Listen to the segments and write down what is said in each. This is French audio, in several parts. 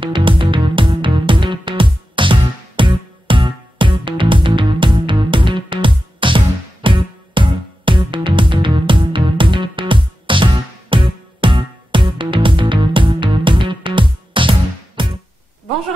Bonjour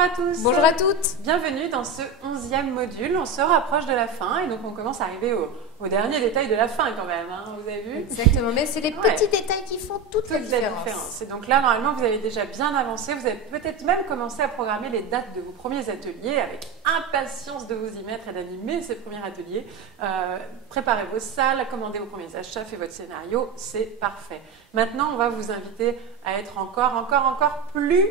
à tous. Bonjour à toutes. Bienvenue dans ce 11e module. On se rapproche de la fin et donc on commence à arriver au dernier détail de la fin quand même. Hein, vous avez vu? Exactement, mais c'est les petits détails qui font toute la différence. Et donc là, normalement, vous avez déjà bien avancé. Vous avez peut-être même commencé à programmer les dates de vos premiers ateliers avec impatience de vous y mettre et d'animer ces premiers ateliers. Préparez vos salles, commandez vos premiers achats, faites votre scénario. C'est parfait. Maintenant, on va vous inviter à être encore plus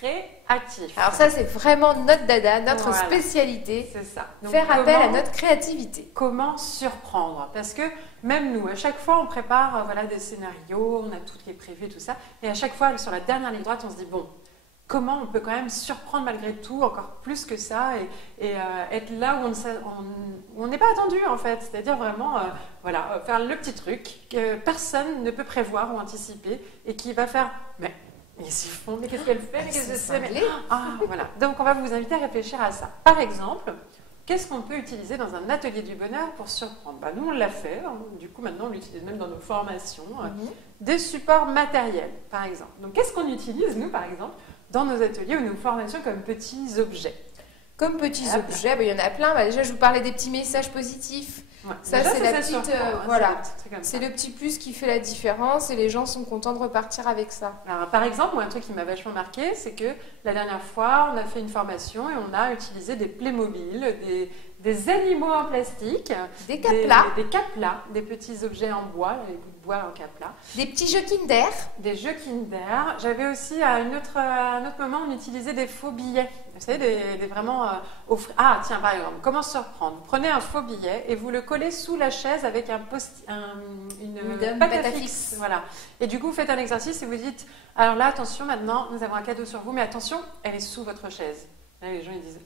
créatif. Alors ça, c'est vraiment notre dada, notre spécialité. C'est ça. Donc, faire appel à notre créativité. Comment surprendre? Parce que même nous, à chaque fois, on prépare des scénarios, on a tout qui est prévu, tout ça. Et à chaque fois, sur la dernière ligne droite, on se dit, bon, comment on peut quand même surprendre malgré tout, encore plus que ça, et être là où on n'est pas attendu, en fait. C'est-à-dire vraiment, faire le petit truc que personne ne peut prévoir ou anticiper et qui va faire... Mais qu'est-ce qu'elle fait? Mais qu'est-ce que c'est? Voilà. Donc, on va vous inviter à réfléchir à ça. Par exemple, qu'est-ce qu'on peut utiliser dans un atelier du bonheur pour surprendre? Nous, on l'a fait. Hein. Du coup, maintenant, on l'utilise même dans nos formations. Des supports matériels, par exemple. Donc, qu'est-ce qu'on utilise, nous, par exemple, dans nos ateliers ou nos formations comme petits objets? Comme petits objets, il y en a plein. Déjà, je vous parlais des petits messages positifs. Ouais. Ça, déjà, c'est la petite, c'est le petit plus qui fait la différence et les gens sont contents de repartir avec ça. Alors, par exemple, moi, un truc qui m'a vachement marqué, c'est que la dernière fois, on a fait une formation et on a utilisé des Playmobil, des animaux en plastique, des caplas, des caplas, des petits objets en bois, les bouts de bois en caplas, des petits jeux Kinder, des jeux Kinder. J'avais aussi à un autre moment, on utilisait des faux billets. Vous savez, vraiment ah, tiens, par exemple, comment surprendre? Vous prenez un faux billet et vous le collez sous la chaise avec une pâte à fixe. Voilà. Et du coup, vous faites un exercice et vous dites, alors là, attention, maintenant, nous avons un cadeau sur vous, mais attention, elle est sous votre chaise. Là, les gens, ils disent,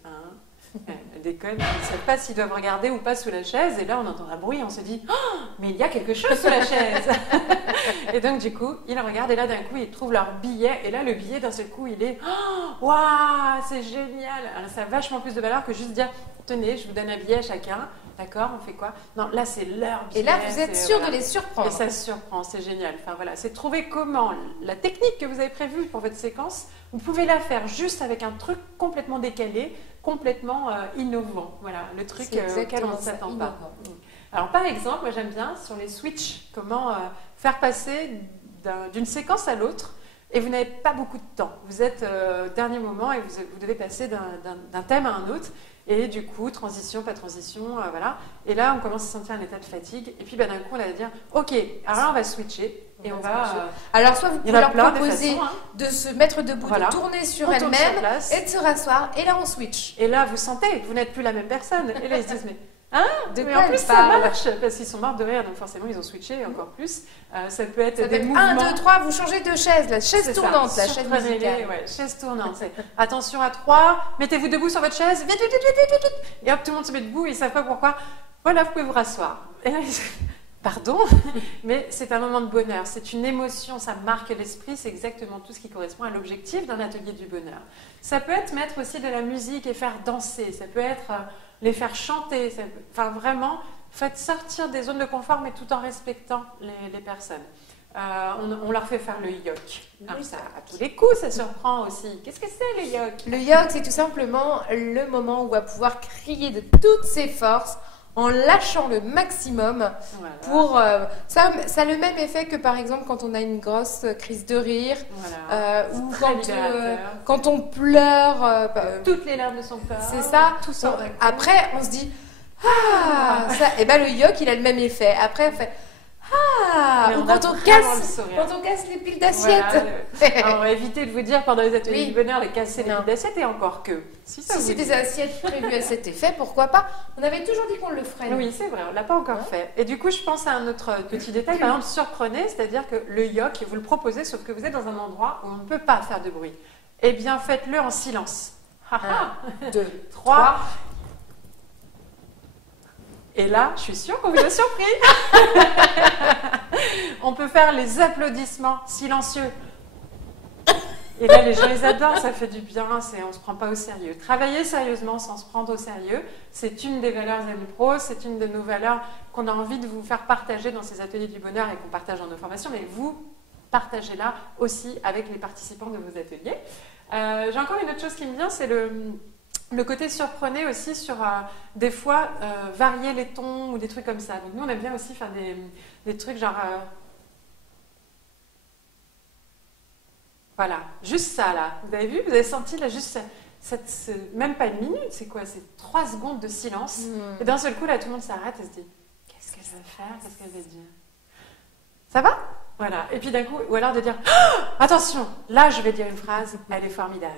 elle déconne, ils ne savent pas s'ils doivent regarder ou pas sous la chaise. Et là, on entend un bruit, on se dit, oh, mais il y a quelque chose sous la chaise. Et donc, du coup, ils regardent et là, d'un coup, ils trouvent leur billet. Et là, le billet, d'un seul coup, il est, waouh, c'est génial. Alors, ça a vachement plus de valeur que juste dire, tenez, je vous donne un billet à chacun. D'accord, on fait quoi? Non, là, c'est leur billet. Et là, vous êtes sûr de les surprendre. Et ça surprend, c'est génial. Enfin, voilà, c'est trouver comment la technique que vous avez prévue pour votre séquence, vous pouvez la faire juste avec un truc complètement décalé, complètement innovant. Voilà, le truc auquel on ne s'attend pas. Alors, par exemple, moi, j'aime bien sur les switches, comment faire passer d'une séquence à l'autre. Et vous n'avez pas beaucoup de temps. Vous êtes au dernier moment et vous devez passer d'un thème à un autre. Et du coup, transition, pas transition, voilà. Et là, on commence à sentir un état de fatigue. Et puis, d'un coup, on va dire, OK, alors là, on va switcher. Et on va... Alors, soit vous pouvez leur proposer de se mettre debout, de tourner sur elle-même et de se rasseoir. Et là, on switch. Et là, vous sentez que vous n'êtes plus la même personne. Et là, ils se disent, mais quoi en plus ça marche parce qu'ils sont morts de rire, donc forcément ils ont switché encore plus. Ça peut être des mouvements. 1, 2, 3, vous changez de chaise, la chaise tournante, la chaise musicale. Chaise tournante. Attention à 3, mettez-vous debout sur votre chaise, vite. Et hop, tout le monde se met debout, ils ne savent pas pourquoi. Voilà, vous pouvez vous rasseoir. Et là, pardon, mais c'est un moment de bonheur, c'est une émotion, ça marque l'esprit, c'est exactement tout ce qui correspond à l'objectif d'un atelier du bonheur. Ça peut être mettre aussi de la musique et faire danser, ça peut être les faire chanter, enfin vraiment, faites sortir des zones de confort mais tout en respectant les personnes. On leur fait faire le yoke. Alors ça, à tous les coups, ça surprend aussi. Qu'est-ce que c'est le yoke? Le yoke, c'est tout simplement le moment où on va pouvoir crier de toutes ses forces en lâchant le maximum pour... ça a le même effet que par exemple quand on a une grosse crise de rire ou quand on pleure. Toutes les larmes de son corps. C'est ça. Tout sort d'un coup. Après, on se dit... et le yoke, il a le même effet. Après, on fait... ou quand on casse les piles d'assiettes. On va éviter de vous dire pendant les ateliers du bonheur de casser les piles d'assiettes et encore que. Si c'est des assiettes prévues à cet effet, pourquoi pas? On avait toujours dit qu'on le ferait. Oui, c'est vrai, on ne l'a pas encore fait. Et du coup, je pense à un autre petit détail. Par exemple, surprenez, c'est-à-dire que le yoke, vous le proposez, sauf que vous êtes dans un endroit où on ne peut pas faire de bruit. Eh bien, faites-le en silence. 1, 2, 3. Et là, je suis sûre qu'on vous a surpris. On peut faire les applaudissements silencieux. Et là, les gens, ils adorent, ça fait du bien, on ne se prend pas au sérieux. Travailler sérieusement sans se prendre au sérieux, c'est une des valeurs Zen Pro, c'est une de nos valeurs qu'on a envie de vous faire partager dans ces ateliers du bonheur et qu'on partage dans nos formations, mais vous partagez-la aussi avec les participants de vos ateliers. J'ai encore une autre chose qui me vient, c'est le côté surprenez aussi sur des fois varier les tons ou des trucs comme ça. Donc nous, on aime bien aussi faire des trucs genre... Voilà, juste ça là. Vous avez vu, vous avez senti là juste même pas une minute, c'est quoi? C'est 3 secondes de silence. Et d'un seul coup là, tout le monde s'arrête et se dit qu'est-ce qu'elle va faire? Qu'est-ce qu'elle va dire? Ça va? Voilà. Et puis d'un coup, ou alors de dire oh, attention, là je vais dire une phrase, elle est formidable.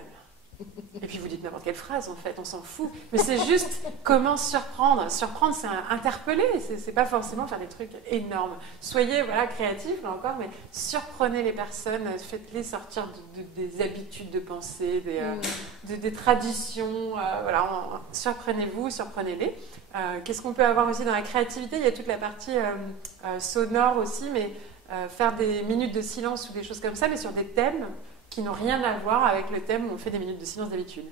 Et puis vous dites n'importe quelle phrase en fait, on s'en fout. Mais c'est juste comment surprendre. Surprendre, c'est interpeller, c'est pas forcément faire des trucs énormes. Soyez créatifs là encore, mais surprenez les personnes, faites-les sortir des habitudes de pensée, des traditions. Surprenez-vous, surprenez-les. Qu'est-ce qu'on peut avoir aussi dans la créativité? Il y a toute la partie sonore aussi, mais faire des minutes de silence ou des choses comme ça, mais sur des thèmes qui n'ont rien à voir avec le thème où on fait des minutes de silence d'habitude.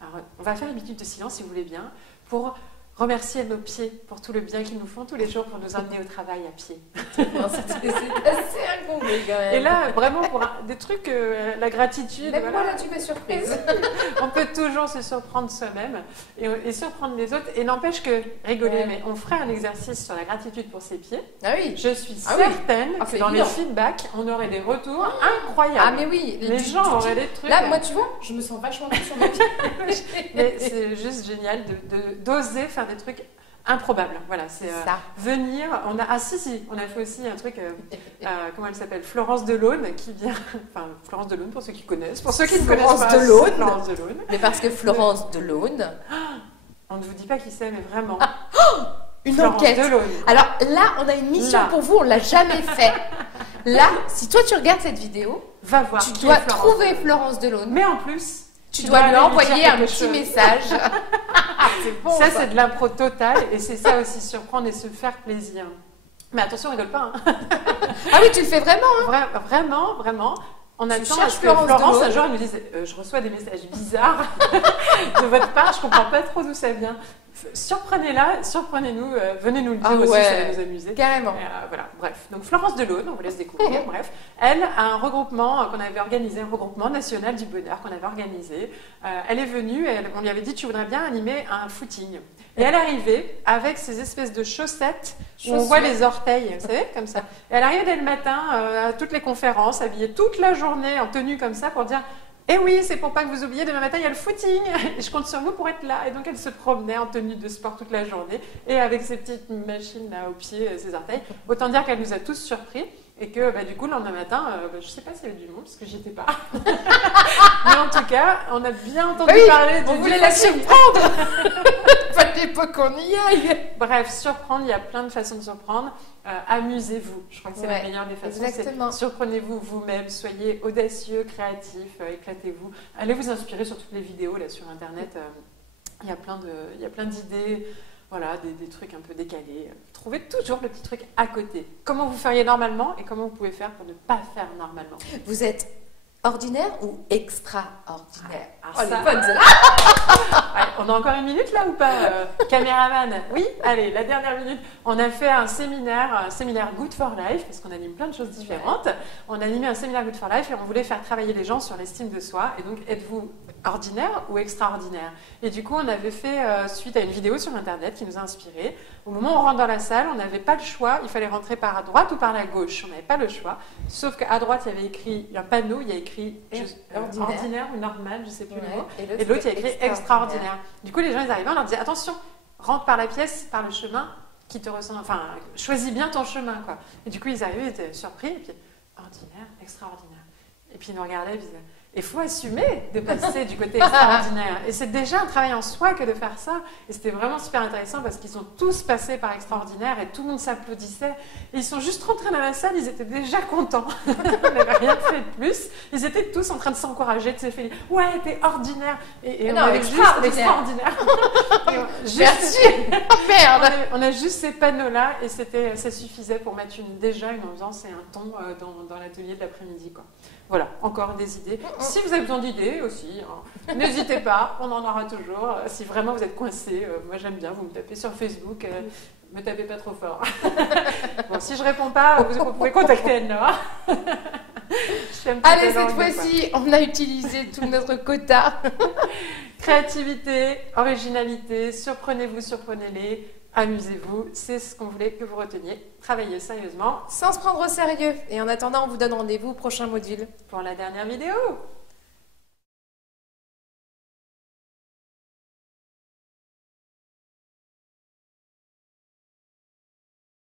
Alors, on va faire une minute de silence, si vous voulez bien, pour remercier nos pieds pour tout le bien qu'ils nous font tous les jours pour nous emmener au travail à pied. C'est assez incomplet quand même. Et là, vraiment, pour des trucs, la gratitude... Même moi, là, tu m'es surprise. On peut toujours se surprendre soi-même et surprendre les autres. Et n'empêche que, rigoler, mais on ferait un exercice sur la gratitude pour ses pieds. Ah oui. Je suis certaine que dans les feedbacks, on aurait des retours incroyables. Ah mais oui. Les gens auraient des trucs... Là, moi, tu vois, je me sens vachement bien sur ma vie. Mais c'est juste génial d'oser faire des trucs improbables. Voilà, c'est venir. On a on a fait aussi un truc. Comment elle s'appelle? Florence Delaune qui vient. Enfin, Florence Delaune pour ceux qui connaissent. Pour ceux qui ne connaissent pas, Florence Delaune. Mais parce que Florence Delaune. On ne vous dit pas qui c'est, mais vraiment. Une Florence enquête. Delaune. Alors là, on a une mission pour vous. On l'a jamais fait. Là, si toi tu regardes cette vidéo, va voir. Tu dois trouver Florence Delaune. Mais en plus. Tu dois lui envoyer un petit message. C'est bon, ça, c'est de l'impro totale et c'est ça aussi, surprendre et se faire plaisir. Mais attention, on rigole pas. Hein. Ah oui, tu le fais vraiment. Hein. Vraiment, vraiment. On attend à ce que Florence, un jour, elle nous dise je reçois des messages bizarres de votre part, je comprends pas trop d'où ça vient. Surprenez-la, surprenez-nous, venez nous le dire aussi, ça va nous amuser. Carrément. Voilà, bref. Donc Florence Delaune, on vous laisse découvrir, bref. Elle a un regroupement qu'on avait organisé, un regroupement national du bonheur qu'on avait organisé. Elle est venue, on lui avait dit tu voudrais bien animer un footing. Et elle arrivait avec ces espèces de chaussettes où on voit les orteils, vous savez, comme ça. Et elle arrivait dès le matin à toutes les conférences, habillée toute la journée en tenue comme ça pour dire eh oui, c'est pour pas que vous oubliez, demain matin il y a le footing et je compte sur vous pour être là. Et donc elle se promenait en tenue de sport toute la journée et avec ses petites machines là au pied, ses orteils. Autant dire qu'elle nous a tous surpris et que du coup le lendemain matin, je sais pas s'il y avait du monde parce que j'y étais pas. Mais en tout cas, on a bien entendu parler de... On voulait la surprendre. Fallait pas qu'on y aille. Bref, surprendre, il y a plein de façons de surprendre. Amusez-vous, je crois que c'est la meilleure des façons. Exactement. Surprenez-vous vous-même, soyez audacieux, créatifs, éclatez-vous. Allez vous inspirer sur toutes les vidéos là sur internet. Il y a plein d'idées, voilà, des trucs un peu décalés. Trouvez toujours le petit truc à côté. Comment vous feriez normalement et comment vous pouvez faire pour ne pas faire normalement. Vous êtes ordinaire ou extraordinaire? On a encore une minute là ou pas, caméraman? Oui, allez, la dernière minute. On a fait un séminaire Good for Life, parce qu'on anime plein de choses différentes. On a animé un séminaire Good for Life et on voulait faire travailler les gens sur l'estime de soi. Et donc, êtes-vous ordinaire ou extraordinaire? Et du coup, on avait fait, suite à une vidéo sur Internet qui nous a inspirés, au moment où on rentre dans la salle, on n'avait pas le choix, il fallait rentrer par la droite ou par la gauche. On n'avait pas le choix. Sauf qu'à droite, il y avait écrit, un panneau, il y a écrit ordinaire ou normal, je ne sais plus le mot. Et l'autre, il y a écrit extraordinaire. Du coup, les gens, ils arrivaient, on leur disait attention, rentre par la pièce, par le chemin qui te ressemble, enfin, choisis bien ton chemin, quoi. Et du coup, ils arrivaient, ils étaient surpris, et puis ordinaire, extraordinaire. Et puis ils nous regardaient, ils disaient il faut assumer de passer du côté extraordinaire. Et c'est déjà un travail en soi que de faire ça. Et c'était vraiment super intéressant parce qu'ils sont tous passés par extraordinaire et tout le monde s'applaudissait. Et ils sont juste rentrés dans la salle, ils étaient déjà contents. On n'avait rien fait de plus. Ils étaient tous en train de s'encourager, de se faire ouais, t'es ordinaire. Et on avait juste extraordinaire. Merci. Merde. On a juste ces panneaux-là et ça suffisait pour mettre déjà une ambiance et un ton dans l'atelier de l'après-midi, quoi. Voilà, encore des idées. Si vous avez besoin d'idées aussi, hein, n'hésitez pas, on en aura toujours. Si vraiment vous êtes coincé, moi j'aime bien, vous me tapez sur Facebook, me tapez pas trop fort. Bon, si je réponds pas, vous pouvez contacter Anne-Laure. Allez, cette fois-ci, on a utilisé tout notre quota. Créativité, originalité, surprenez-vous, surprenez-les, amusez-vous, c'est ce qu'on voulait que vous reteniez. Travaillez sérieusement. Sans se prendre au sérieux. Et en attendant, on vous donne rendez-vous au prochain module. Pour la dernière vidéo.